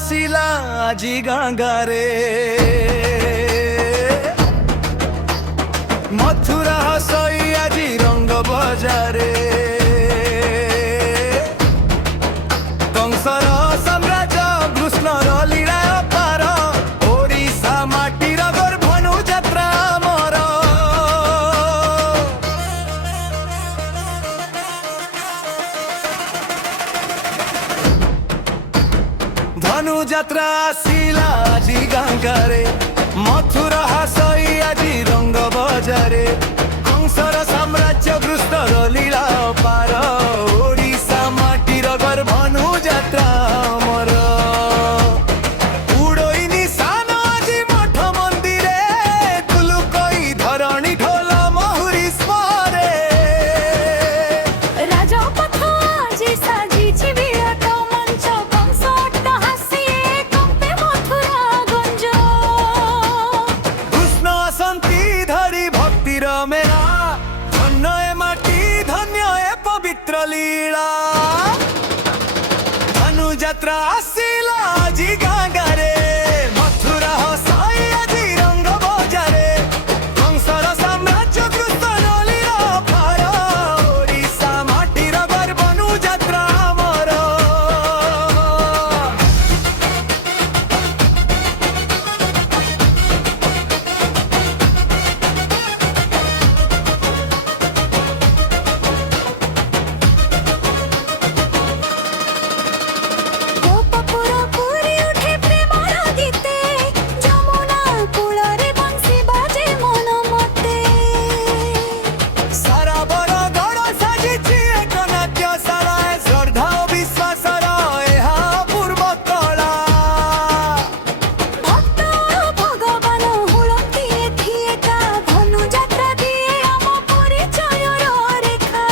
ଆସିଲା ଆଜି ଗାଁ ଗାଁରେ ମଥୁରା ହସଇ ଆଜି ରଙ୍ଗ ବଜାରେ କଂସର ସାମ୍ରାଜ୍ୟ କୃଷ୍ଣର ଲୀଳା ଅପାର ଓଡ଼ିଶା ମାଟିର ଗର୍ଭନୁ ଯାତ୍ରା ଆମର ଧନୁ ଯାତ୍ରା ଆସିଲା ଆଜି ଗାଁ ଗାଁରେ ମଥୁରା ହସଇ ଆଜି ରଙ୍ଗ ବଜାରେ କଂସର ସାମ୍ରାଜ୍ୟ କୃଷ୍ଣର ଲୀଳା ଅପାର ଓଡ଼ିଶା ମାଟିର ଗର୍ଭନୁ ଯାତ୍ରା ଆମର ଉଡ଼ଇ ନିଶାନ ଆଜି ମଠ ମନ୍ଦିରେ ତୁଲୁକଇ ଧରଣୀ ଢୋଲ ମହୁରୀ ସ୍ୱରେ ରାଜପଥ ଆଜି ସାଜିଛି ବିରାଟ ମଞ୍ଚ କଂସ ଅଟ୍ଟହାସିଏ କମ୍ପେ ମଥୁରା ଗଞ୍ଜ କୃଷ୍ଣ ଆସନ୍ତି ଧରି ଭକ୍ତିର ମେଳା ଧନ୍ୟ ଏ ମାଟି ଧନ୍ୟ ଏ ପବିତ୍ର ଲୀଳା ଧନୁ ଯାତ୍ରା ଆସିଲା ଆଜି ଗାଁ ଗାଁରେ ମଥୁରା ହସଇ ଆଜି ରଙ୍ଗ ବଜାରେ କଂସର ସାମ୍ରାଜ୍ୟ କୃଷ୍ଣର ଲୀଳା ଅପାର ଓଡ଼ିଶା ମାଟିର ଗର୍ଭନୁ ଯାତ୍ରା ଆମର ଗୋପପୁର ପୁରୀ ଉଠେ ପ୍ରେମର ଗୀତେ ଯମୁନା କୂଳରେ ବଂଶୀ ବାଜେ ମନ ମତେ ସାରା ବରଗଡ଼ ସାଜିଛି ଏକ ନାଟ୍ୟଶାଳା ଶ୍ରଦ୍ଧା ଓ ବିଶ୍ୱାସର ଏହା ଅପୂର୍ବ କଳା ଭକ୍ତ ଭଗବାନ ହୁଳନ୍ତି ଏଠି ଏକା ଧନୁ ଯାତ୍ରା ଦିଏ ଆମ ପରିଚୟର ରେଖା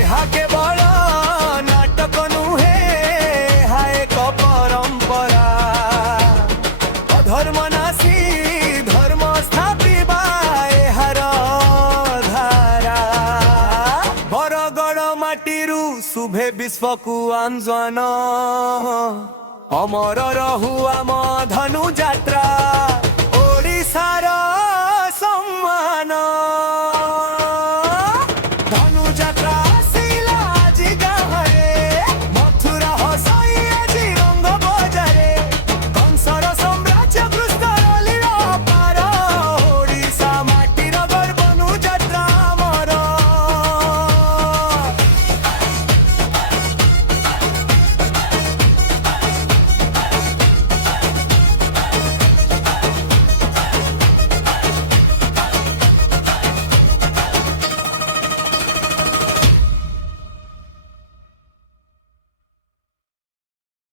ଏହା କେବଳ ନାଟକ ନୁହେଁ ଏହା ଏକ ପରମ୍ପରା ଅଧର୍ମ ନାଶୀ ଧର୍ମ ସ୍ଥାପିବା ଏହାର ଧାରା ବରଗଡ଼ ମାଟିରୁ ଶୁଭେ ବିଶ୍ୱକୁ ଆଞ୍ଜନ ଅମର ରହୁ ଆମ ଧନୁ ଯାତ୍ରା।